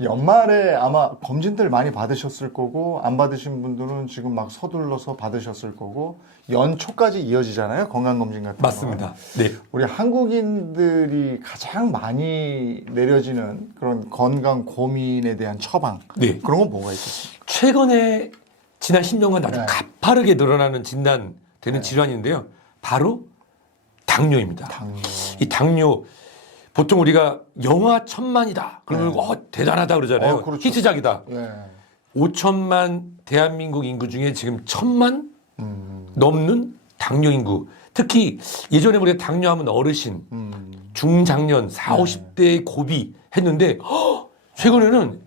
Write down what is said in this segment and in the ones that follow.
연말에 아마 검진들 많이 받으셨을 거고 안 받으신 분들은 지금 막 서둘러서 받으셨을 거고 연초까지 이어지잖아요. 건강검진 같은 거. 맞습니다. 네. 우리 한국인들이 가장 많이 내려지는 그런 건강 고민에 대한 처방. 네. 그런 건 뭐가 있겠습니까? 최근에 지난 10년간 아주 네. 가파르게 늘어나는 진단되는 질환인데요. 바로 당뇨입니다. 당뇨. 이 당뇨 보통 우리가 영하 1000만이다. 그러면 대단하다 그러잖아요. 그렇죠. 히트작이다. 예. 5천만 대한민국 인구 중에 지금 1000만 넘는 당뇨 인구. 특히 예전에 우리가 당뇨하면 어르신, 중장년, 40, 50대의 고비 했는데 최근에는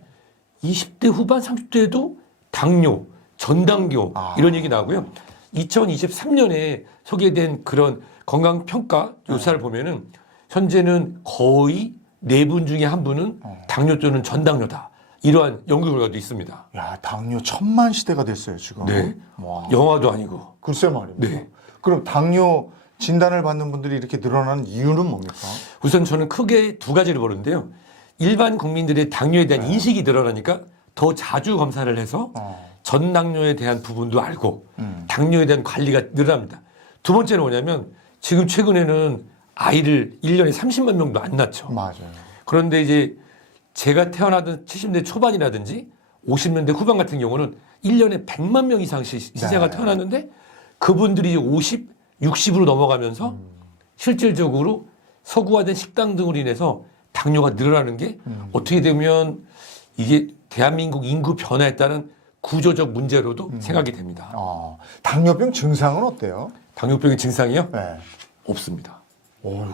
20대 후반, 30대에도 당뇨, 전당뇨 이런 얘기 나오고요. 2023년에 소개된 그런 건강평가 요사를 보면은 현재는 거의 4분 중에 1분은 당뇨 또는 전당뇨다. 이러한 연구 결과도 있습니다. 야, 당뇨 1000만 시대가 됐어요, 지금. 네. 와. 영화도 아니고. 글쎄 말입니다. 네. 그럼 당뇨 진단을 받는 분들이 이렇게 늘어나는 이유는 뭡니까? 우선 저는 크게 두 가지를 보는데요. 일반 국민들의 당뇨에 대한 인식이 늘어나니까 더 자주 검사를 해서 전당뇨에 대한 부분도 알고 당뇨에 대한 관리가 늘어납니다. 두 번째는 뭐냐면 지금 최근에는 아이를 1년에 30만 명도 안 낳죠. 맞아요. 그런데 이제 제가 태어나던 70대 초반이라든지 50년대 후반 같은 경우는 1년에 100만 명 이상 시세가 태어났는데 그분들이 50, 60으로 넘어가면서 실질적으로 서구화된 식당 등으로 인해서 당뇨가 늘어나는 게 어떻게 되면 이게 대한민국 인구 변화에 따른 구조적 문제로도 생각이 됩니다. 당뇨병 증상은 어때요? 당뇨병의 증상이요? 네. 없습니다.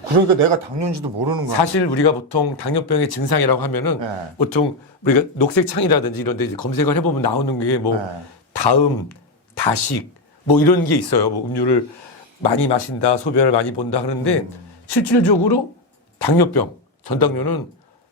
그러니까 내가 당뇨인지도 모르는 거야. 사실 우리가 보통 당뇨병의 증상이라고 하면은 보통 우리가 녹색 창이라든지 이런 데 이제 검색을 해보면 나오는 게 뭐 다음, 다식 뭐 이런 게 있어요. 뭐 음료를 많이 마신다, 소변을 많이 본다 하는데 실질적으로 당뇨병, 전당뇨는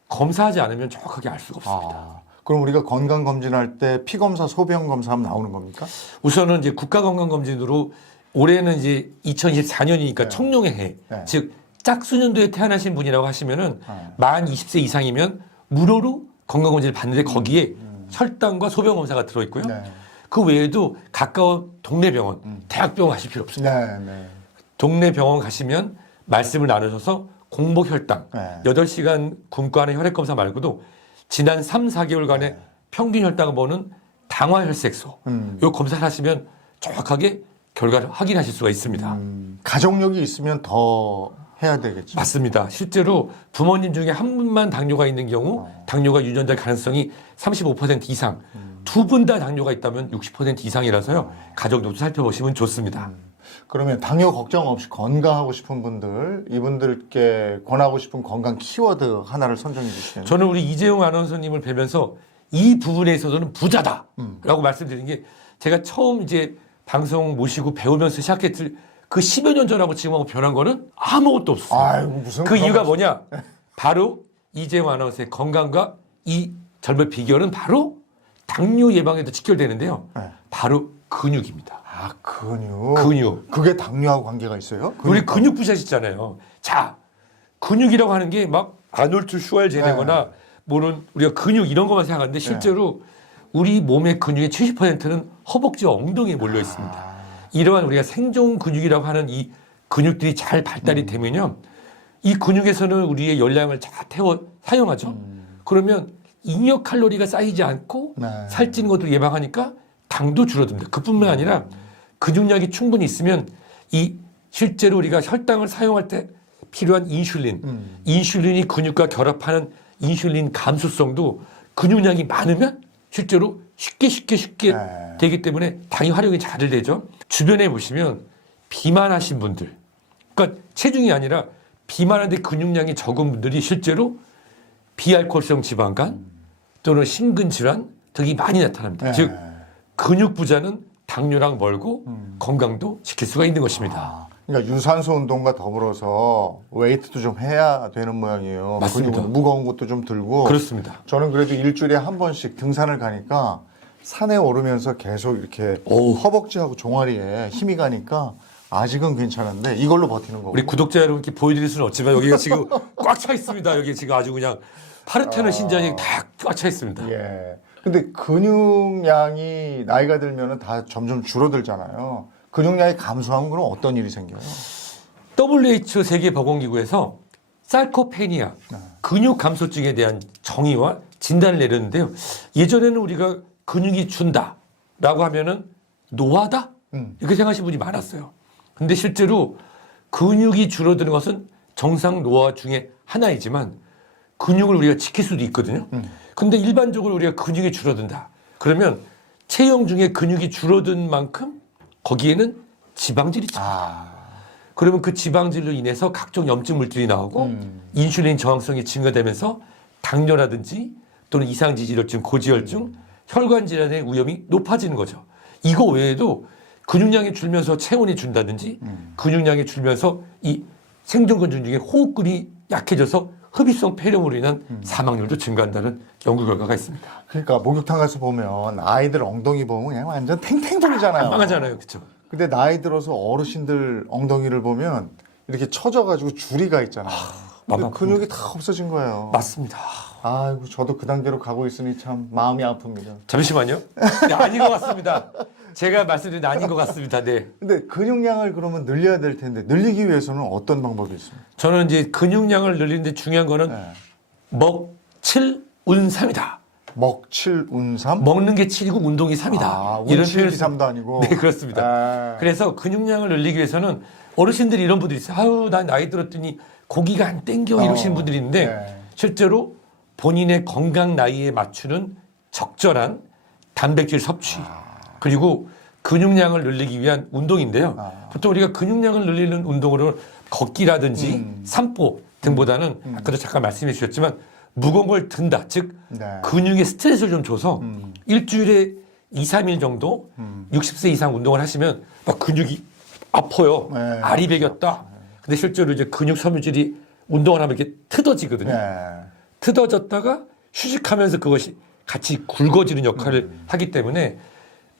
검사하지 않으면 정확하게 알 수가 없습니다. 그럼 우리가 건강검진할 때 피검사, 소변검사 하면 나오는 겁니까? 우선은 이제 국가건강검진으로 올해는 이제 2024년이니까 청룡의 해, 즉 짝수년도에 태어나신 분이라고 하시면은 만 20세 이상이면 무료로 건강검진을 받는데 거기에 혈당과 소변검사가 들어있고요. 그 외에도 가까운 동네 병원, 대학병원 가실 필요 없습니다. 동네 병원 가시면 말씀을 나누셔서 공복 혈당, 8시간 굶고 하는 혈액검사 말고도 지난 3, 4개월간의 평균 혈당을 보는 당화혈색소, 요 검사를 하시면 정확하게 결과를 확인하실 수가 있습니다. 가족력이 있으면 더 해야 되겠죠. 맞습니다. 실제로 부모님 중에 한 분만 당뇨가 있는 경우 당뇨가 유전자 가능성이 35% 이상, 두 분 다 당뇨가 있다면 60% 이상이라서요. 가족력도 살펴보시면 좋습니다. 그러면 당뇨 걱정 없이 건강하고 싶은 분들, 이분들께 권하고 싶은 건강 키워드 하나를 선정해 주시면. 저는 우리 이재용 아나운서님을 뵈면서 이 부분에 있어서는 부자다라고 말씀드린 게 제가 처음 이제 방송 모시고 배우면서 시작했을 그 10여 년 전하고 지금하고 변한 거는 아무것도 없었어요. 아이고, 무슨 그 이유가 뭐냐? 바로 이재용 아나운서의 건강과 이 젊은 비결은 바로 당뇨 예방에도 직결되는데요. 바로 근육입니다. 근육. 그게 당뇨하고 관계가 있어요? 우리 근육 부자시잖아요. 자, 근육이라고 하는 게 막 아놀드 슈왈제네거나 뭐는 우리가 근육 이런 것만 생각하는데 실제로 우리 몸의 근육의 70%는 허벅지와 엉덩이에 몰려 있습니다. 이러한 우리가 생존 근육이라고 하는 이 근육들이 잘 발달이 되면요. 이 근육에서는 우리의 열량을 잘 태워 사용하죠. 그러면 잉여 칼로리가 쌓이지 않고 살찌는 것도 예방하니까 당도 줄어듭니다. 그뿐만 아니라 근육량이 충분히 있으면 이 실제로 우리가 혈당을 사용할 때 필요한 인슐린이 근육과 결합하는 인슐린 감수성도 근육량이 많으면 실제로 쉽게 되기 때문에 당이 활용이 잘 되죠. 주변에 보시면 비만하신 분들, 그러니까 체중이 아니라 비만한데 근육량이 적은 분들이 실제로 비알코올성 지방간 또는 심근질환 등이 많이 나타납니다. 즉 근육 부자는 당뇨랑 멀고 건강도 지킬 수가 있는 것입니다. 그러니까 유산소 운동과 더불어서 웨이트도 좀 해야 되는 모양이에요. 맞습니다. 무거운 것도 좀 들고. 그렇습니다. 저는 그래도 일주일에 한 번씩 등산을 가니까 산에 오르면서 계속 이렇게 허벅지하고 종아리에 힘이 가니까 아직은 괜찮은데 이걸로 버티는 거고. 우리 구독자 여러분께 보여드릴 수는 없지만 여기가 지금 꽉 차 있습니다. 여기 지금 아주 그냥 파르테논 신전이 다 꽉차 있습니다. 예. 근데 근육량이 나이가 들면은 다 점점 줄어들잖아요. 근육량이 감소하면 그럼 어떤 일이 생겨요? WHO 세계보건기구에서 sarcopenia, 근육 감소증에 대한 정의와 진단을 내렸는데요. 예전에는 우리가 근육이 준다라고 하면은 노화다? 이렇게 생각하시는 분이 많았어요. 근데 실제로 근육이 줄어드는 것은 정상 노화 중에 하나이지만 근육을 우리가 지킬 수도 있거든요. 근데 일반적으로 우리가 근육이 줄어든다. 그러면 체형 중에 근육이 줄어든 만큼 거기에는 지방질이 있잖아요. 그러면 그 지방질로 인해서 각종 염증 물질이 나오고 인슐린 저항성이 증가되면서 당뇨라든지 또는 이상지질혈증, 고지혈증, 혈관 질환의 위험이 높아지는 거죠. 이거 외에도 근육량이 줄면서 체온이 준다든지 근육량이 줄면서 이 생존근육 중에 호흡근이 약해져서 흡입성 폐렴으로 인한 사망률도 증가한다는 연구 결과가 있습니다. 그러니까 목욕탕 가서 보면 아이들 엉덩이 보면 그냥 완전 탱탱볼이잖아요. 빵하잖아요, 그렇죠? 근데 나이 들어서 어르신들 엉덩이를 보면 이렇게 처져가지고 주리가 있잖아요. 근데 근육이 다 없어진 거예요. 맞습니다. 아이고 저도 그 단계로 가고 있으니 참 마음이 아픕니다. 잠시만요. 네, 아닌 것 같습니다. 제가 말씀드린 아닌 것 같습니다. 네. 근데 근육량을 그러면 늘려야 될 텐데 늘리기 위해서는 어떤 방법이 있습니까? 저는 이제 근육량을 늘리는데 중요한 거는 네. 먹7운삼이다. 먹7운삼? 먹는 게 7이고 운동이 3이다. 이런 운칠기삼도 아니고. 네, 그렇습니다. 그래서 근육량을 늘리기 위해서는 어르신들이 이런 분들이 있어요. 아유, 난 나이 들었더니 고기가 안 땡겨 이러시는 분들이 있는데 네. 실제로 본인의 건강 나이에 맞추는 적절한 단백질 섭취 그리고 근육량을 늘리기 위한 운동인데요. 보통 우리가 근육량을 늘리는 운동으로 걷기라든지 산보 등보다는 아까도 잠깐 말씀해 주셨지만 무거운 걸 든다. 즉 네. 근육에 스트레스를 좀 줘서 일주일에 2, 3일 정도 60세 이상 운동을 하시면 막 근육이 아파요. 네. 알이 배겼다. 근데 실제로 이제 근육 섬유질이 운동을 하면 이렇게 트어지거든요. 네. 트어졌다가 휴식하면서 그것이 같이 굵어지는 역할을 하기 때문에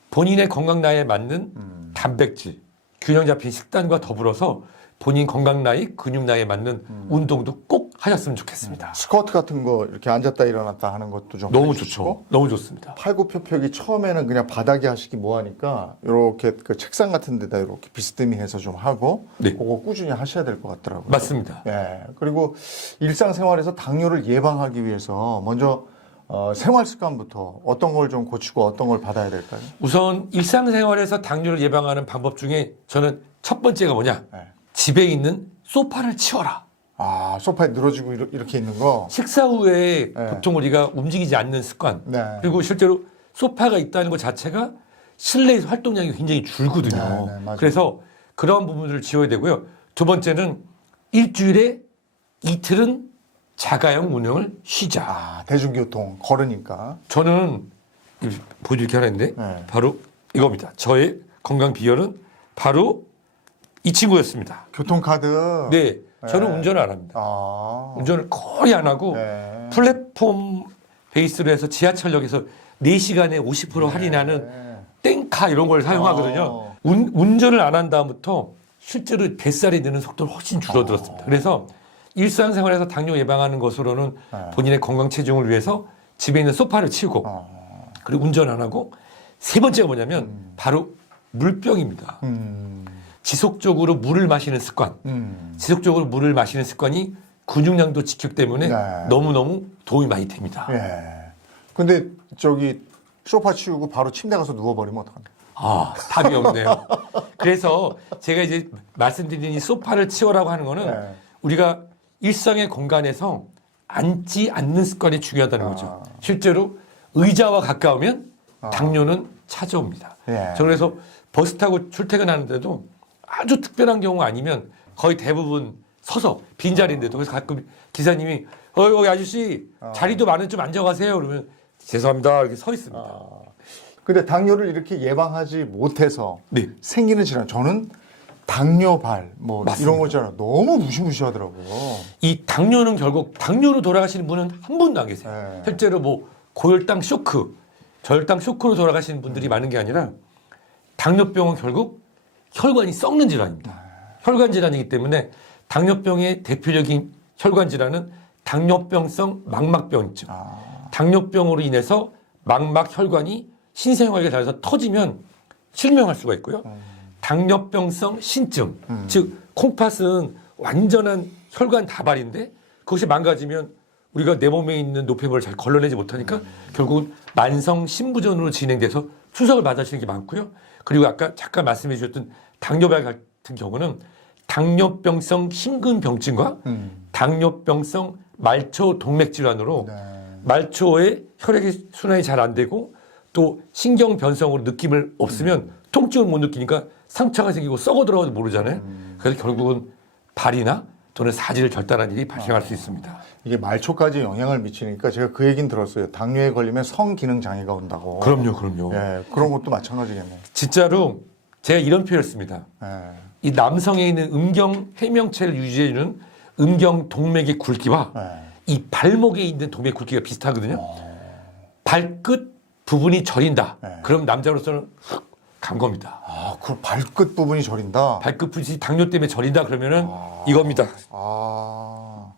본인의 건강 나이에 맞는 단백질, 균형 잡힌 식단과 더불어서 본인 건강 나이, 근육 나이에 맞는 운동도 꼭 하셨으면 좋겠습니다. 스쿼트 같은 거 이렇게 앉았다 일어났다 하는 것도 좀 너무 해주시고. 좋죠. 너무 좋습니다. 팔굽혀펴기 처음에는 그냥 바닥에 하시기 뭐하니까 이렇게 그 책상 같은 데다 이렇게 비스듬히 해서 좀 하고 네. 그거 꾸준히 하셔야 될 것 같더라고요. 맞습니다. 예. 그리고 일상생활에서 당뇨를 예방하기 위해서 먼저 생활 습관부터 어떤 걸 좀 고치고 어떤 걸 받아야 될까요? 우선 일상생활에서 당뇨를 예방하는 방법 중에 저는 첫 번째가 뭐냐? 네. 집에 있는 소파를 치워라. 아, 소파에 늘어지고 이렇게 있는 거. 식사 후에 네. 보통 우리가 움직이지 않는 습관 네. 그리고 실제로 소파가 있다는 것 자체가 실내에서 활동량이 굉장히 줄거든요. 네, 네, 맞아요. 그래서 그런 부분들을 지워야 되고요. 두 번째는 일주일에 이틀은 자가용 운영을 쉬자. 아, 대중교통 걸으니까. 저는 보여드리게 하나 있는데 네. 바로 이겁니다. 저의 건강 비결은 바로 이 친구였습니다. 교통카드. 네, 저는 네. 운전을 안 합니다. 아. 운전을 거의 안 하고 네. 플랫폼 베이스로 해서 지하철역에서 4시간에 50% 할인하는 땡카 이런 걸 사용하거든요. 운전을 안 한 다음부터 실제로 뱃살이 느는 속도는 훨씬 줄어들었습니다. 그래서 일상생활에서 당뇨 예방하는 것으로는 본인의 건강 체중을 위해서 집에 있는 소파를 치우고 그리고 운전 안 하고 세 번째가 뭐냐면 바로 물병입니다. 지속적으로 물을 마시는 습관. 지속적으로 물을 마시는 습관이 근육량도 지키기 때문에 네. 너무너무 도움이 많이 됩니다. 예. 근데 저기 소파 치우고 바로 침대 가서 누워버리면 어떡합니까? 아, 답이 없네요. 그래서 제가 이제 말씀드린 이 소파를 치워라고 하는 거는 네. 우리가 일상의 공간에서 앉지 않는 습관이 중요하다는 거죠. 실제로 의자와 가까우면 당뇨는 찾아옵니다. 예. 저 그래서 버스 타고 출퇴근하는데도 아주 특별한 경우 아니면 거의 대부분 서서 빈자리인데도 그래서 가끔 기사님이 여기 아저씨 자리도 많은 좀 앉아가세요. 그러면 죄송합니다. 이렇게 서 있습니다. 근데 당뇨를 이렇게 예방하지 못해서 네. 생기는 질환. 저는 당뇨발 뭐 맞습니다. 이런 거 있잖아요. 너무 무시무시하더라고요. 이 당뇨는 결국 당뇨로 돌아가시는 분은 한 분도 안 계세요. 네. 실제로 뭐 고혈당 쇼크, 저혈당 쇼크로 돌아가시는 분들이 많은 게 아니라 당뇨병은 결국 혈관이 썩는 질환입니다. 혈관 질환이기 때문에 당뇨병의 대표적인 혈관 질환은 당뇨병성 망막병증. 아, 당뇨병으로 인해서 망막 혈관이 신생활에 닿아서 터지면 실명할 수가 있고요. 당뇨병성 신증, 즉 콩팥은 완전한 혈관 다발인데 그것이 망가지면 우리가 내 몸에 있는 노폐물을 잘 걸러내지 못하니까 결국은 만성 신부전으로 진행돼서 투석을 받으시는 게 많고요. 그리고 아까 잠깐 말씀해 주셨던 당뇨발 같은 경우는 당뇨병성 심근병증과 당뇨병성 말초 동맥 질환으로 네. 말초에 혈액이 순환이 잘 안 되고 또 신경 변성으로 느낌을 없으면 통증을 못 느끼니까 상처가 생기고 썩어 들어가도 모르잖아요. 그래서 결국은 발이나 또는 사지를 절단하는 일이 발생할 수 있습니다. 이게 말초까지 영향을 미치니까 제가 그 얘기는 들었어요. 당뇨에 걸리면 성기능 장애가 온다고. 그럼요. 예, 그런 것도 마찬가지겠네. 진짜로 제가 이런 표현을 씁니다. 예. 이 남성에 있는 음경 해명체를 유지해주는 음경 동맥의 굵기와 예. 이 발목에 있는 동맥 굵기가 비슷하거든요. 발끝 부분이 저린다. 네. 그럼 남자로서는 훅 간 겁니다. 아, 그 발끝 부분이 저린다. 발끝 부분이 당뇨 때문에 저린다 그러면은 이겁니다. 아,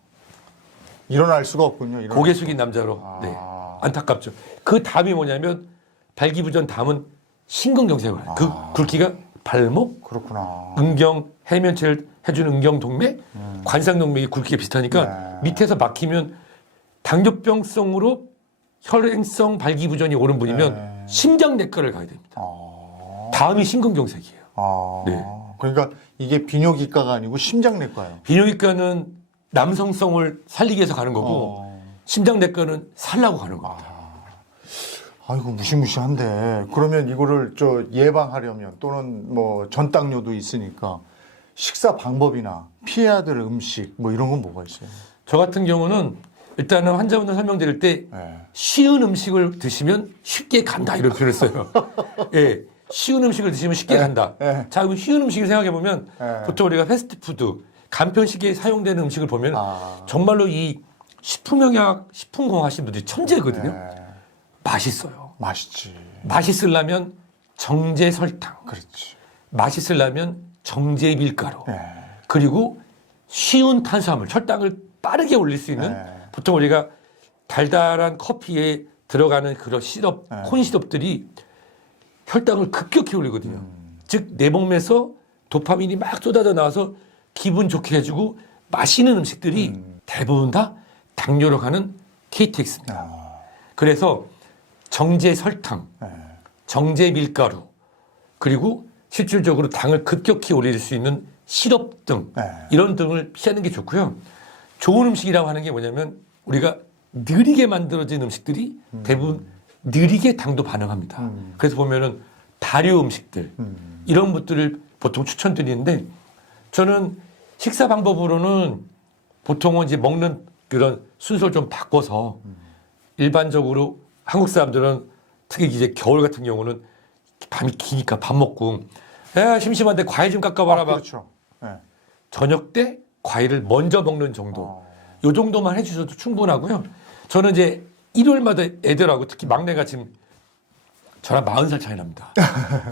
일어날 수가 없군요. 일어날 고개 수- 숙인 남자로. 아. 네. 안타깝죠. 그 다음이 뭐냐면 발기부전 다음은 심근경색을. 그 굵기가 발목, 그렇구나. 음경 해면체를 해주는 음경 동맥, 관상동맥이 굵기가 비슷하니까 네. 밑에서 막히면 당뇨병성으로 혈행성 발기부전이 오는 분이면 네. 심장내과를 가야 됩니다. 아, 다음이 심근경색이에요. 아. 네. 그러니까 이게 비뇨기과가 아니고 심장내과예요. 비뇨기과는 남성성을 살리기 위해서 가는 거고 심장내과는 살라고 가는 겁니다. 아이고 무시무시한데 그러면 이거를 저 예방하려면 또는 뭐 전당뇨도 있으니까 식사 방법이나 피해야 될 음식 뭐 이런 건 뭐가 있어요? 저 같은 경우는 일단은 환자분들 설명드릴 때 네. 쉬운 음식을 드시면 쉽게 간다 이런 표현을 써요. 예, 쉬운 음식을 드시면 쉽게 간다. 네. 자, 그럼 쉬운 음식을 생각해 보면 네. 보통 우리가 패스트푸드 간편식에 사용되는 음식을 보면 아. 정말로 이 식품영양, 식품공학 하신 분들이 천재거든요. 네. 맛있어요. 맛있지. 맛있으려면 정제 설탕, 그렇지. 맛있으려면 정제 밀가루, 네. 그리고 쉬운 탄수화물, 혈당을 빠르게 올릴 수 있는 네. 보통 우리가 달달한 커피에 들어가는 그런 시럽, 네. 콘 시럽들이 혈당을 급격히 올리거든요. 즉, 내 몸에서 도파민이 막 쏟아져 나와서 기분 좋게 해주고 맛있는 음식들이 대부분 다 당뇨로 가는 KTX입니다. 아. 그래서 정제 설탕, 네. 정제 밀가루, 그리고 실질적으로 당을 급격히 올릴 수 있는 시럽 등 네. 이런 등을 피하는 게 좋고요. 좋은 음식이라고 하는 게 뭐냐면 우리가 느리게 만들어진 음식들이 대부분 느리게 당도 반응합니다. 그래서 보면은 발효 음식들 이런 것들을 보통 추천드리는데 저는 식사 방법으로는 보통은 이제 먹는 그런 순서를 좀 바꿔서 일반적으로 한국 사람들은 특히 이제 겨울 같은 경우는 밤이 기니까 밥 먹고 야 심심한데 과일 좀 깎아봐라 막 그렇죠. 네. 저녁 때 과일을 먼저 먹는 정도 요 정도만 해주셔도 충분하고요. 저는 이제 일요일마다 애들하고 특히 막내가 지금 저랑 40살 차이 납니다.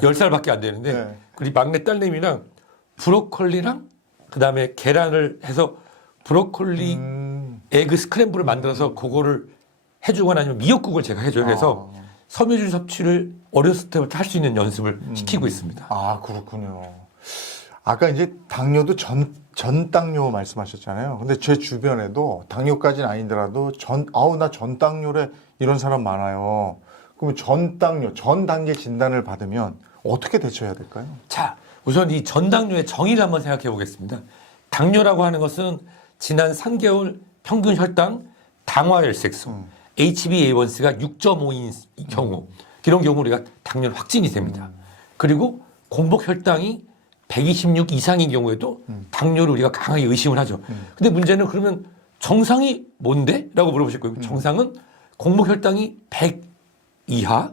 10살밖에 안 되는데 네. 우리 막내 딸내미랑 브로콜리랑 그다음에 계란을 해서 브로콜리 에그 스크램블을 만들어서 그거를 해주거나 아니면 미역국을 제가 해줘요. 그래서 섬유질 섭취를 어렸을 때부터 할 수 있는 연습을 시키고 있습니다. 아, 그렇군요. 아까 이제 당뇨도 전당뇨 말씀하셨잖아요. 근데 제 주변에도 당뇨까지는 아니더라도 나 전당뇨래 이런 사람 많아요. 그럼 전당뇨, 전 단계 진단을 받으면 어떻게 대처해야 될까요? 자, 우선 이 전당뇨의 정의를 한번 생각해 보겠습니다. 당뇨라고 하는 것은 지난 3개월 평균 혈당 당화혈색소 HbA1c가 6.5인 경우 이런 경우 우리가 당뇨 확진이 됩니다. 그리고 공복 혈당이 126 이상인 경우에도 당뇨를 우리가 강하게 의심을 하죠. 근데 문제는 그러면 정상이 뭔데? 라고 물어보실 거예요. 정상은 공복 혈당이 100 이하,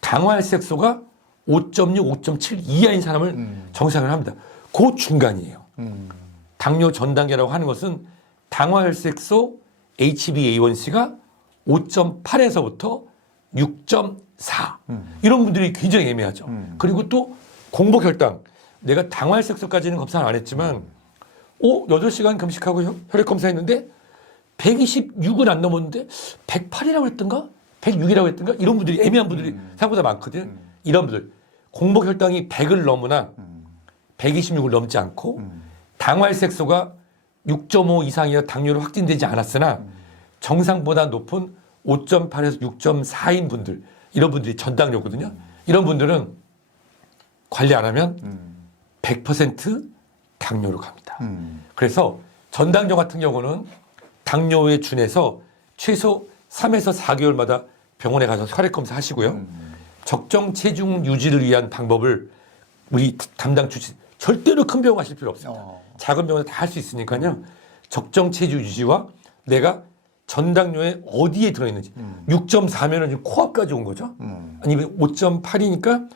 당화혈색소가 5.6, 5.7 이하인 사람을 정상을 합니다. 그 중간이에요. 당뇨 전 단계라고 하는 것은 당화혈색소 HbA1c가 5.8에서부터 6.4 이런 분들이 굉장히 애매하죠. 그리고 또 공복 혈당 내가 당화혈색소까지는 검사를 안 했지만 8시간 금식하고 혈액 검사했는데 126은 안 넘었는데 108이라고 했던가? 106이라고 했던가? 이런 분들이 애매한 분들이 생각보다 많거든. 이런 분들 공복 혈당이 100을 넘으나 126을 넘지 않고 당활색소가 6.5 이상이어 당뇨로 확진되지 않았으나 정상보다 높은 5.8에서 6.4인 분들, 이런 분들이 전당뇨거든요. 이런 분들은 관리 안 하면 100% 당뇨로 갑니다. 그래서 전당뇨 같은 경우는 당뇨에 준해서 최소 3에서 4개월마다 병원에 가서 혈액 검사 하시고요. 적정 체중 유지를 위한 방법을 우리 담당 주치 절대로 큰 병원 가실 필요 없습니다. 작은 병원에 다 할 수 있으니까요. 적정 체중 유지와 내가 전당뇨에 어디에 들어있는지 6.4면은 지금 코앞까지 온 거죠. 아니면 5.8이니까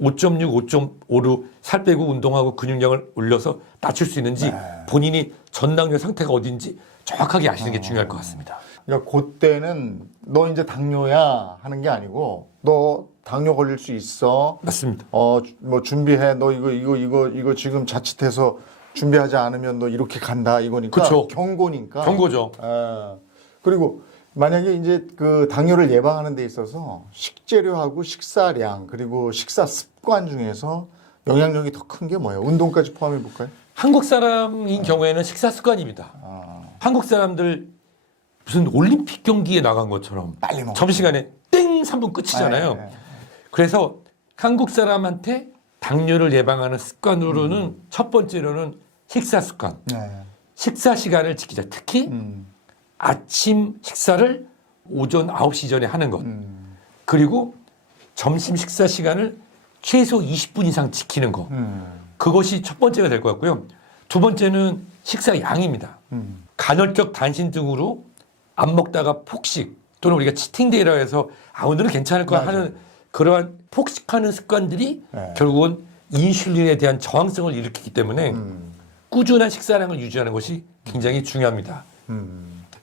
5.6, 5.5로 살 빼고 운동하고 근육량을 올려서 낮출 수 있는지 본인이 전당뇨 상태가 어딘지 정확하게 아시는 게 중요할 것 같습니다. 그러니까 그때는 너 이제 당뇨야 하는 게 아니고 너 당뇨 걸릴 수 있어. 맞습니다. 뭐 준비해. 너 이거 지금 자칫해서 준비하지 않으면 너 이렇게 간다 이거니까. 그쵸. 경고니까. 경고죠. 그리고 만약에 이제 그 당뇨를 예방하는 데 있어서 식재료하고 식사량 그리고 식사 습관 중에서 영향력이 더 큰 게 뭐예요? 운동까지 포함해 볼까요? 한국 사람인 경우에는 식사 습관입니다. 한국 사람들 무슨 올림픽 경기에 나간 것처럼 빨리 먹어. 점심시간에 땡 3분 끝이잖아요. 그래서 한국 사람한테 당뇨를 예방하는 습관으로는 첫 번째로는 식사 습관. 식사 시간을 지키자. 특히 아침 식사를 오전 9시 전에 하는 것. 그리고 점심 식사 시간을 최소 20분 이상 지키는 것. 그것이 첫 번째가 될 것 같고요. 두 번째는 식사 양입니다. 간헐적 단신 등으로 안 먹다가 폭식 또는 우리가 치팅데이라고 해서 오늘은 괜찮을 거야 하는 그러한 폭식하는 습관들이 결국은 인슐린에 대한 저항성을 일으키기 때문에 꾸준한 식사량을 유지하는 것이 굉장히 중요합니다.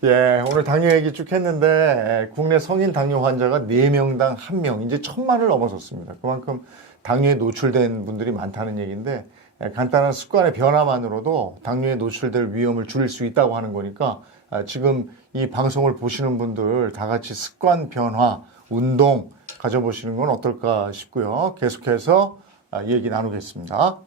예, 오늘 당뇨 얘기 쭉 했는데 국내 성인 당뇨 환자가 4명당 1명, 이제 1000만을 넘어섰습니다. 그만큼 당뇨에 노출된 분들이 많다는 얘기인데 간단한 습관의 변화만으로도 당뇨에 노출될 위험을 줄일 수 있다고 하는 거니까 지금 이 방송을 보시는 분들 다 같이 습관 변화, 운동 가져보시는 건 어떨까 싶고요. 계속해서 얘기 나누겠습니다.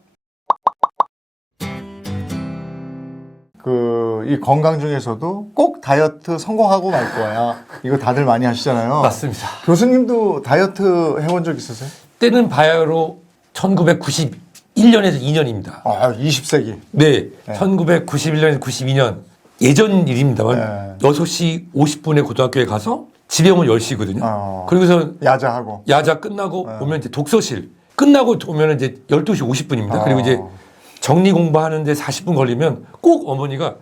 이 건강 중에서도 꼭 다이어트 성공하고 말 거야. 이거 다들 많이 하시잖아요. 맞습니다. 교수님도 다이어트 해본 적 있으세요? 때는 바야흐로 1991년에서 2년입니다. 20세기. 네, 1991년에서 92년 예전 일입니다만 6시 50분에 고등학교에 가서 집에 오면 10시거든요. 그리고서 야자하고. 야자 끝나고 오면 이제 독서실 끝나고 오면 이제 12시 50분입니다. 그리고 이제 정리 공부하는데 40분 걸리면 꼭 어머니가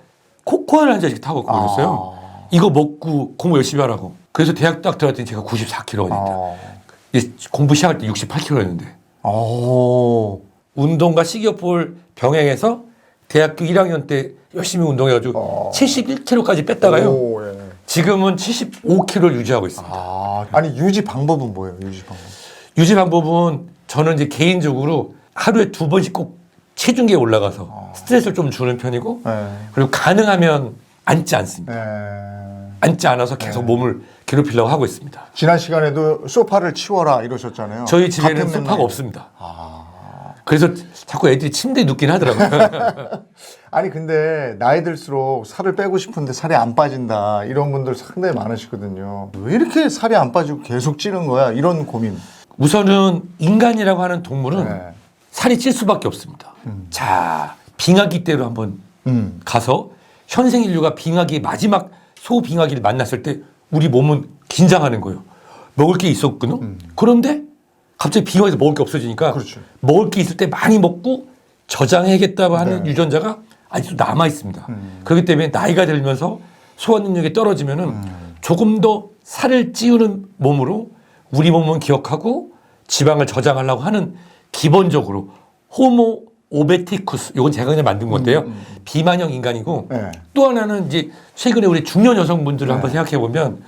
코코아를 한 잔씩 타고 그러셨어요. 이거 먹고 공부 열심히 하라고. 그래서 대학 딱 들어갔더니 제가 94kg입니다. 공부 시작할 때 68kg였는데. 운동과 식이요법을 병행해서 대학교 1학년 때 열심히 운동해가지고 71kg까지 뺐다가요. 지금은 75kg를 유지하고 있습니다. 아니 유지 방법은 뭐예요? 유지 방법? 유지 방법은 저는 이제 개인적으로 하루에 2번씩 꼭 체중계에 올라가서 스트레스를 좀 주는 편이고 그리고 가능하면 앉지 않습니다. 앉지 않아서 계속 몸을 괴롭히려고 하고 있습니다. 지난 시간에도 소파를 치워라 이러셨잖아요. 저희 집에는 소파가 없습니다. 그래서 자꾸 애들이 침대에 눕긴 하더라고요. 아니 근데 나이 들수록 살을 빼고 싶은데 살이 안 빠진다 이런 분들 상당히 많으시거든요. 왜 이렇게 살이 안 빠지고 계속 찌는 거야? 이런 고민. 우선은 인간이라고 하는 동물은 살이 찔 수밖에 없습니다. 자, 빙하기 때로 한번 가서 현생 인류가 빙하기 마지막 소빙하기를 만났을 때 우리 몸은 긴장하는 거예요. 먹을 게 있었거든요. 그런데 갑자기 빙하에서 먹을 게 없어지니까 그렇죠. 먹을 게 있을 때 많이 먹고 저장해야겠다고 하는 유전자가 아직도 남아 있습니다. 그렇기 때문에 나이가 들면서 소화 능력이 떨어지면은 조금 더 살을 찌우는 몸으로 우리 몸은 기억하고 지방을 저장하려고 하는 기본적으로 호모 오베티쿠스, 이건 제가 그냥 만든 건데요. 비만형 인간이고 또 하나는 이제 최근에 우리 중년 여성분들을 한번 생각해 보면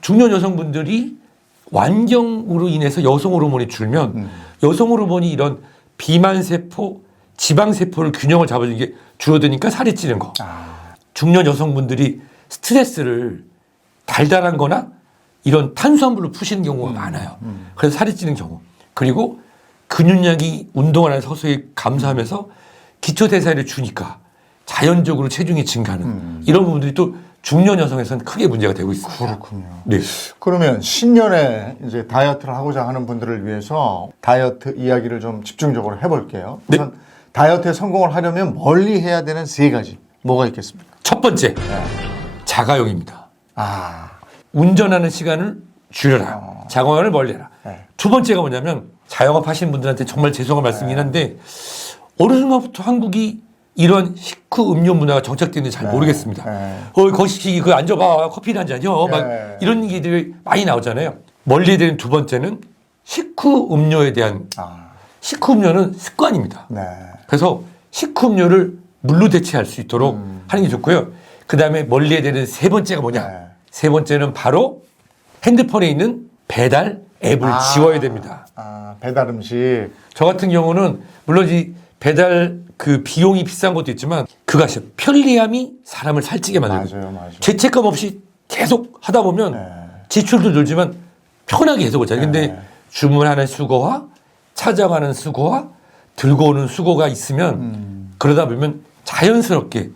중년 여성분들이 완경으로 인해서 여성 호르몬이 줄면 여성 호르몬이 이런 비만 세포, 지방 세포를 균형을 잡아주는 게 줄어드니까 살이 찌는 거. 중년 여성분들이 스트레스를 달달한 거나 이런 탄수화물로 푸시는 경우가 많아요. 그래서 살이 찌는 경우. 그리고 근육량이 운동을 하면서 서서히 감소하면서 기초대사를 주니까 자연적으로 체중이 증가하는 이런 부분들이 또 중년 여성에서는 크게 문제가 되고 있습니다. 그렇군요. 네. 그러면 신년에 이제 다이어트를 하고자 하는 분들을 위해서 다이어트 이야기를 좀 집중적으로 해볼게요. 네. 우선 다이어트에 성공을 하려면 멀리 해야 되는 3가지. 뭐가 있겠습니까? 첫 번째, 자가용입니다. 아, 운전하는 시간을 줄여라. 자가용을 멀리 해라. 네. 두 번째가 뭐냐면 자영업 하시는 분들한테 정말 죄송한 말씀이긴 한데 어느 순간부터 한국이 이런 식후 음료 문화가 정착되는지 잘 모르겠습니다. 거시기 그 앉아봐 커피를 한 잔요. 막 이런 얘기들이 많이 나오잖아요. 멀리 해야 되는 두 번째는 식후 음료에 대한 식후 음료는 습관입니다. 네. 그래서 식후 음료를 물로 대체할 수 있도록 하는 게 좋고요. 그 다음에 멀리 해야 되는 세 번째가 뭐냐? 네. 세 번째는 바로 핸드폰에 있는 배달 앱을 지워야 됩니다. 배달 음식. 저 같은 경우는 물론 이 배달 그 비용이 비싼 것도 있지만 그것이 편리함이 사람을 살찌게 만들고 맞아요. 죄책감 없이 계속 하다 보면 네. 지출도 늘지만 편하게 계속 오잖아요. 근데 주문하는 수고와 찾아가는 수고와 들고 오는 수고가 있으면 그러다 보면 자연스럽게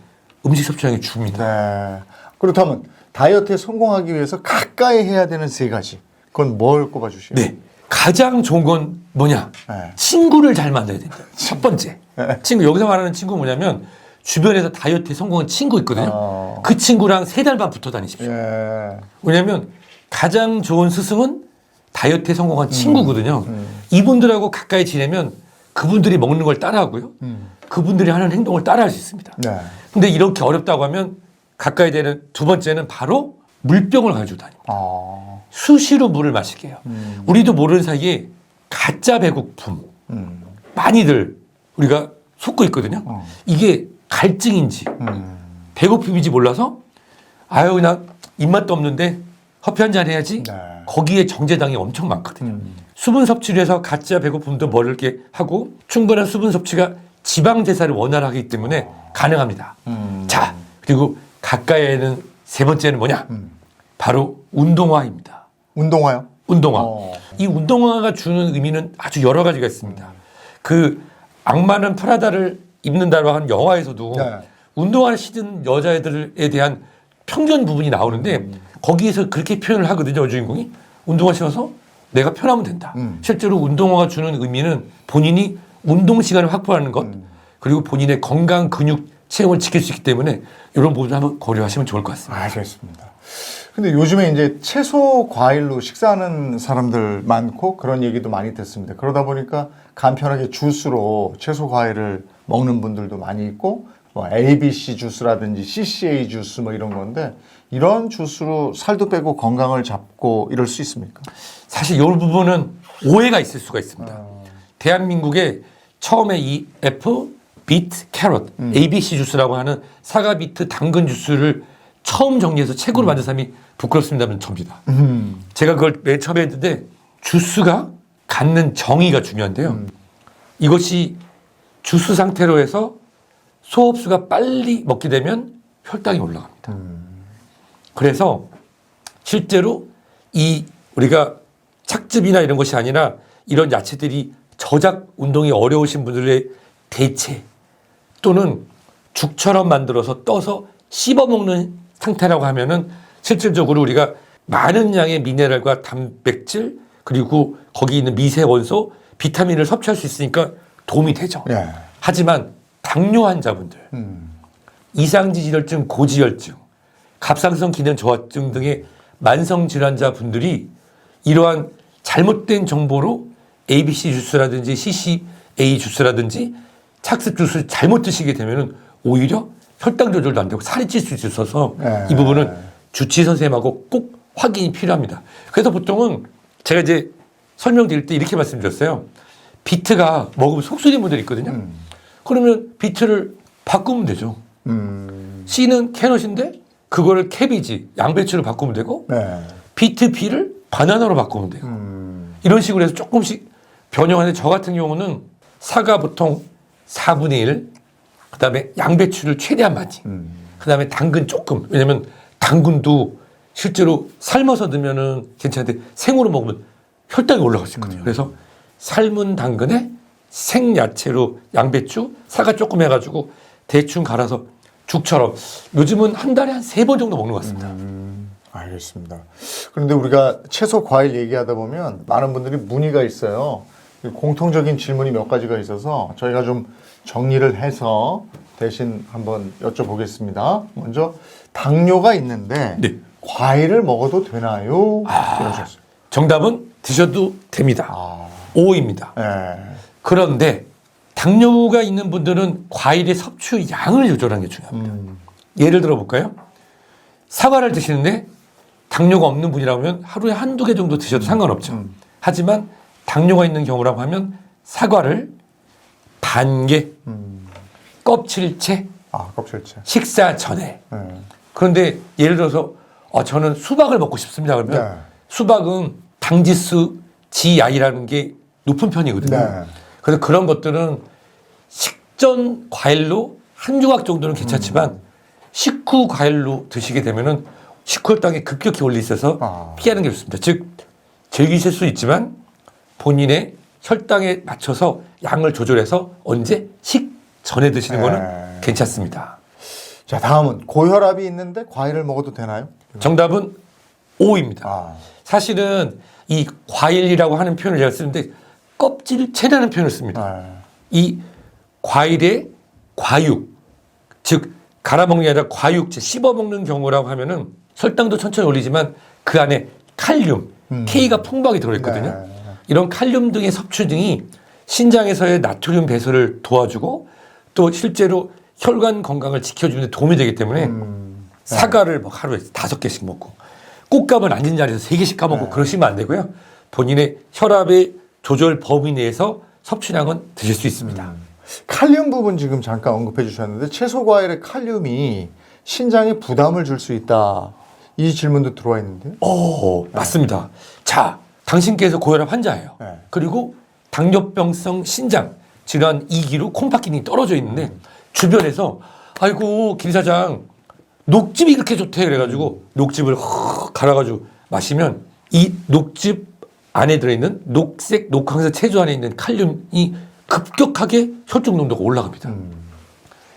음식 섭취량이 줍니다. 네. 그렇다면 다이어트에 성공하기 위해서 가까이 해야 되는 3가지. 그건 뭘 꼽아주시요? 네. 가장 좋은 건 뭐냐? 네. 친구를 잘 만나야 된다. 첫 번째. 친구. 여기서 말하는 친구 뭐냐면 주변에서 다이어트에 성공한 친구 있거든요. 그 친구랑 3달 반 붙어 다니십시오. 예. 왜냐하면 가장 좋은 스승은 다이어트에 성공한 친구거든요. 이분들하고 가까이 지내면 그분들이 먹는 걸 따라하고요. 그분들이 하는 행동을 따라할 수 있습니다. 네. 근데 이렇게 어렵다고 하면 가까이 되는 두 번째는 바로 물병을 가지고 다닙니다. 수시로 물을 마시게 해요. 우리도 모르는 사이에 가짜 배고픔 많이들 우리가 속고 있거든요. 이게 갈증인지 배고픔인지 몰라서 아유 그냥 입맛도 없는데 커피 한 잔 해야지. 네. 거기에 정제당이 엄청 많거든요. 수분 섭취를 해서 가짜 배고픔도 멀게 하고 충분한 수분 섭취가 지방 대사를 원활하기 때문에 가능합니다. 자, 그리고 가까이에는 세 번째는 뭐냐? 바로 운동화입니다. 운동화요? 운동화. 이 운동화가 주는 의미는 아주 여러 가지가 있습니다. 그 악마는 프라다를 입는다고 하는 영화에서도 네. 운동화를 신은 여자애들에 대한 편견 부분이 나오는데 거기에서 그렇게 표현을 하거든요. 주인공이. 운동화 신어서 내가 편하면 된다. 실제로 운동화가 주는 의미는 본인이 운동 시간을 확보하는 것 그리고 본인의 건강 근육 체형을 지킬 수 있기 때문에 이런 부분을 한번 고려하시면 좋을 것 같습니다. 알겠습니다. 근데 요즘에 이제 채소 과일로 식사하는 사람들 많고 그런 얘기도 많이 듣습니다. 그러다 보니까 간편하게 주스로 채소 과일을 먹는 분들도 많이 있고 뭐 ABC 주스라든지 CCA 주스 뭐 이런 건데 이런 주스로 살도 빼고 건강을 잡고 이럴 수 있습니까? 사실 이 부분은 오해가 있을 수가 있습니다. 대한민국에 처음에 이 애플, 비트, 캐럿, ABC 주스라고 하는 사과, 비트, 당근 주스를 처음 정리해서 책으로 만든 사람이 부끄럽습니다면 접니다. 제가 그걸 맨 처음에 했는데 주스가 갖는 정의가 중요한데요. 이것이 주스 상태로 해서 소흡수가 빨리 먹게 되면 혈당이 올라갑니다. 그래서 실제로 이 우리가 착즙이나 이런 것이 아니라 이런 야채들이 저작 운동이 어려우신 분들의 대체 또는 죽처럼 만들어서 떠서 씹어 먹는 상태라고 하면은 실질적으로 우리가 많은 양의 미네랄과 단백질 그리고 거기 있는 미세 원소, 비타민을 섭취할 수 있으니까 도움이 되죠. 예. 하지만 당뇨 환자분들, 이상지질혈증, 고지혈증, 갑상선 기능 저하증 등의 만성 질환자 분들이 이러한 잘못된 정보로 ABC 주스라든지 CCA 주스라든지 착즙 주스를 잘못 드시게 되면은 오히려 혈당 조절도 안 되고 살이 찔 수 있어서 이 부분은 주치 선생님하고 꼭 확인이 필요합니다. 그래서 보통은 제가 이제 설명드릴 때 이렇게 말씀드렸어요. 비트가 먹으면 속쓰리는 분들이 있거든요. 그러면 비트를 바꾸면 되죠. C는 캐럿인데 그거를 캐비지, 양배추로 바꾸면 되고 네. 비트 B를 바나나로 바꾸면 돼요. 이런 식으로 해서 조금씩 변형하는데 저 같은 경우는 사과 보통 4분의 1, 그 다음에 양배추를 최대한 많이, 그 다음에 당근 조금, 왜냐면 당근도 실제로 삶아서 넣으면은 괜찮은데 생으로 먹으면 혈당이 올라갈 수 있거든요. 그래서 삶은 당근에 생야채로 양배추, 사과 조금 해가지고 대충 갈아서 죽처럼 요즘은 한 달에 한 3번 정도 먹는 것 같습니다. 알겠습니다. 그런데 우리가 채소 과일 얘기하다 보면 많은 분들이 문의가 있어요. 공통적인 질문이 몇 가지가 있어서 저희가 좀 정리를 해서 대신 한번 여쭤보겠습니다. 먼저 당뇨가 있는데 네. 과일을 먹어도 되나요? 이러셨어요. 정답은 드셔도 됩니다. 아, O입니다. 네. 그런데 당뇨가 있는 분들은 과일의 섭취 양을 조절하는 게 중요합니다. 예를 들어 볼까요? 사과를 드시는데 당뇨가 없는 분이라면 하루에 한두 개 정도 드셔도 상관없죠. 하지만 당뇨가 있는 경우라고 하면 사과를 반 개, 껍질째, 껍질째. 식사 전에. 네. 그런데 예를 들어서 저는 수박을 먹고 싶습니다. 그러면 네. 수박은 당지수 GI라는 게 높은 편이거든요. 네. 그래서 그런 것들은 식전 과일로 한 조각 정도는 괜찮지만 식후 과일로 드시게 되면은 식후혈당이 급격히 올리 있어서 피하는 게 좋습니다. 즉 즐기실 수 있지만 본인의 혈당에 맞춰서 양을 조절해서 언제 식전에 드시는 거는 괜찮습니다. 자, 다음은 고혈압이 있는데 과일을 먹어도 되나요? 정답은 O입니다. 사실은 이 과일이라고 하는 표현을 제가 쓰는데 껍질채라는 표현을 씁니다. 이 과일의 과육, 즉 갈아먹는 게 아니라 과육체, 씹어먹는 경우라고 하면은 혈당도 천천히 올리지만 그 안에 칼륨, K가 풍부하게 들어있거든요. 이런 칼륨 등의 섭취 등이 신장에서의 나트륨 배설을 도와주고 또 실제로 혈관 건강을 지켜주는 데 도움이 되기 때문에 사과를 뭐 하루에 5개씩 먹고 꽃감은 앉은 자리에서 3개씩 까먹고 그러시면 안 되고요. 본인의 혈압의 조절 범위 내에서 섭취량은 드실 수 있습니다. 칼륨 부분 지금 잠깐 언급해 주셨는데 채소 과일의 칼륨이 신장에 부담을 줄 수 있다. 이 질문도 들어와 있는데. 맞습니다. 자, 당신께서 고혈압 환자예요. 네. 그리고 당뇨병성 신장 질환 2기로 콩팥 기능이 떨어져 있는데 주변에서 아이고 김 사장 녹즙이 그렇게 좋대 그래가지고 녹즙을 갈아가지고 마시면 이 녹즙 안에 들어있는 녹색 녹황색 체조 안에 있는 칼륨이 급격하게 혈중 농도가 올라갑니다.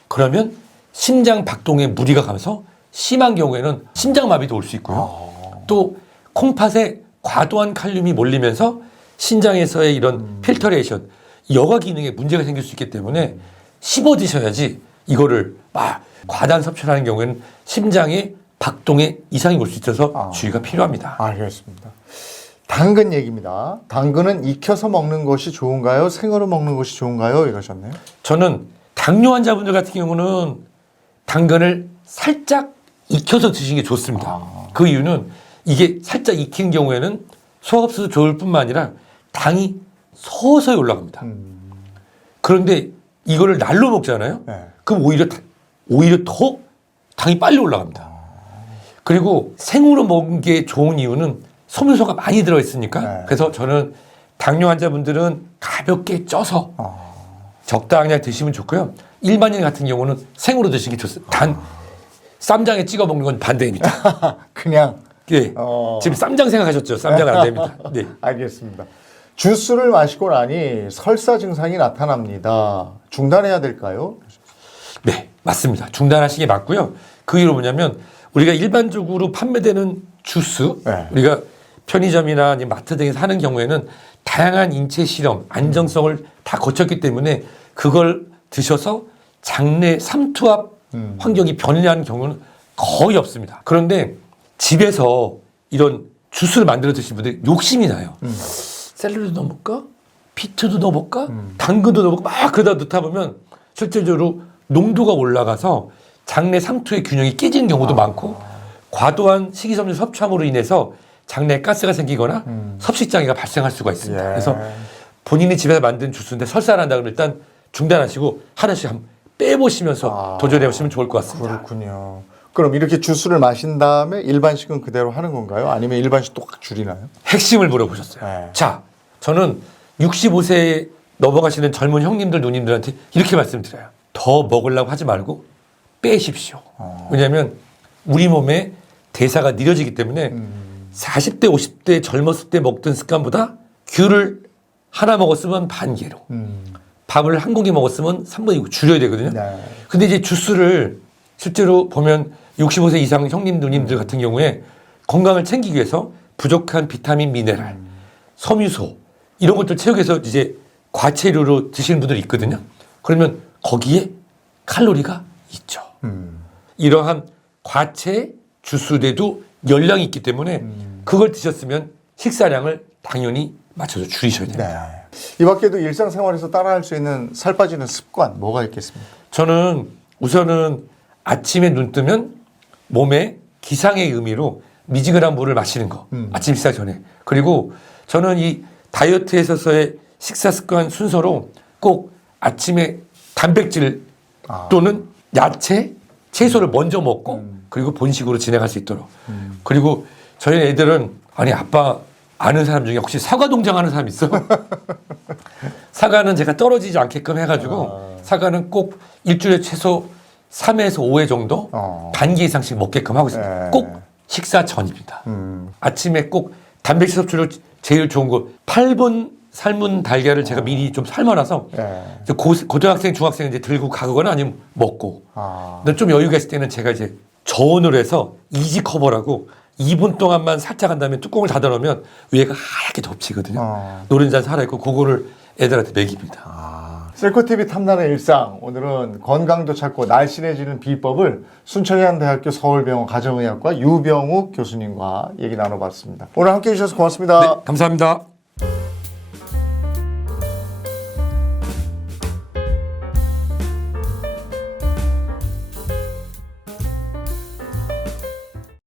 그러면 심장 박동에 무리가 가면서 심한 경우에는 심장마비도 올 수 있고요. 또 콩팥에 과도한 칼륨이 몰리면서 신장에서의 이런 필터레이션, 여과 기능에 문제가 생길 수 있기 때문에 씹어 드셔야지 이거를 과다한 섭취를 하는 경우에는 심장의 박동에 이상이 올 수 있어서 주의가 필요합니다. 알겠습니다. 당근 얘기입니다. 당근은 익혀서 먹는 것이 좋은가요? 생으로 먹는 것이 좋은가요? 이러셨네요. 저는 당뇨 환자분들 같은 경우는 당근을 살짝 익혀서 드시는 게 좋습니다. 그 이유는 이게 살짝 익힌 경우에는 소화흡수도 좋을 뿐만 아니라 당이 서서히 올라갑니다. 그런데 이거를 날로 먹잖아요. 네. 그럼 오히려 더 당이 빨리 올라갑니다. 그리고 생으로 먹는 게 좋은 이유는 섬유소가 많이 들어있으니까. 네. 그래서 저는 당뇨 환자분들은 가볍게 쪄서 적당히 드시면 좋고요. 일반인 같은 경우는 생으로 드시는 게 좋습니다. 단 쌈장에 찍어 먹는 건 반대입니다. 그냥. 예. 지금 쌈장 생각하셨죠? 쌈장은 안 됩니다. 네. 알겠습니다. 주스를 마시고 나니 설사 증상이 나타납니다. 중단해야 될까요? 네, 맞습니다. 중단하시는 게 맞고요. 그 이유로 뭐냐면 우리가 일반적으로 판매되는 주스, 네. 우리가 편의점이나 마트 등에서 하는 경우에는 다양한 인체 실험, 안정성을 다 거쳤기 때문에 그걸 드셔서 장내 삼투압 환경이 변이하는 경우는 거의 없습니다. 그런데 집에서 이런 주스를 만들어 드시는 분들이 욕심이 나요. 샐러리도 넣어볼까? 비트도 넣어볼까? 당근도 넣어볼까? 막 그러다 넣다 보면 실제적으로 농도가 올라가서 장내 삼투의 균형이 깨지는 경우도 많고 과도한 식이섬유 섭취함으로 인해서 장내에 가스가 생기거나 섭식장애가 발생할 수가 있습니다. 그래서 본인이 집에서 만든 주스인데 설사를 한다 그러면 일단 중단하시고 하나씩 한번 빼보시면서 도전해 보시면 좋을 것 같습니다. 그렇군요. 그럼 이렇게 주스를 마신 다음에 일반식은 그대로 하는 건가요? 아니면 일반식 또 확 줄이나요? 핵심을 물어보셨어요. 네. 자, 저는 65세에 넘어가시는 젊은 형님들, 누님들한테 이렇게 말씀드려요. 더 먹으려고 하지 말고 빼십시오. 왜냐하면 우리 몸에 대사가 느려지기 때문에 40대, 50대 젊었을 때 먹던 습관보다 귤을 하나 먹었으면 반 개로 밥을 한 공기 먹었으면 3분의 2로 줄여야 되거든요. 네. 근데 이제 주스를 실제로 보면 65세 이상 형님, 누님들 같은 경우에 건강을 챙기기 위해서 부족한 비타민, 미네랄, 섬유소 이런 것들 채우기 위해서 이제 과채류로 드시는 분들이 있거든요. 그러면 거기에 칼로리가 있죠. 이러한 과채 주스에도 열량이 있기 때문에 그걸 드셨으면 식사량을 당연히 맞춰서 줄이셔야 됩니다. 네. 이 밖에도 일상생활에서 따라할 수 있는 살 빠지는 습관 뭐가 있겠습니까? 저는 우선은 아침에 눈 뜨면 몸에 기상의 의미로 미지근한 물을 마시는 거. 아침 식사 전에. 그리고 저는 이 다이어트에 있어서의 식사 습관 순서로 꼭 아침에 단백질 또는 야채, 채소를 먼저 먹고 그리고 본식으로 진행할 수 있도록. 그리고 저희 애들은 아니 아빠 아는 사람 중에 혹시 사과 동장 하는 사람 있어? 사과는 제가 떨어지지 않게끔 해가지고 사과는 꼭 일주일에 최소 3회에서 5회 정도 반개 이상씩 먹게끔 하고 있습니다. 네. 꼭 식사 전입니다. 아침에 꼭 단백질 섭취로 제일 좋은 거 8분 삶은 달걀을 제가 미리 좀 삶아놔서 이제 고등학생, 중학생 이제 들고 가거나 아니면 먹고. 근데 좀 여유가 있을 때는 제가 이제 저온으로 해서 이지 커버라고 2분 동안만 살짝 한 다음에 뚜껑을 닫아놓으면 위에가 하얗게 덮치거든요. 노른자 살아있고 그거를 애들한테 먹입니다. 셀코TV 탐나는 일상, 오늘은 건강도 찾고 날씬해지는 비법을 순천해안대학교 서울병원 가정의학과 유병욱 교수님과 얘기 나눠봤습니다. 오늘 함께해 주셔서 고맙습니다. 네, 감사합니다.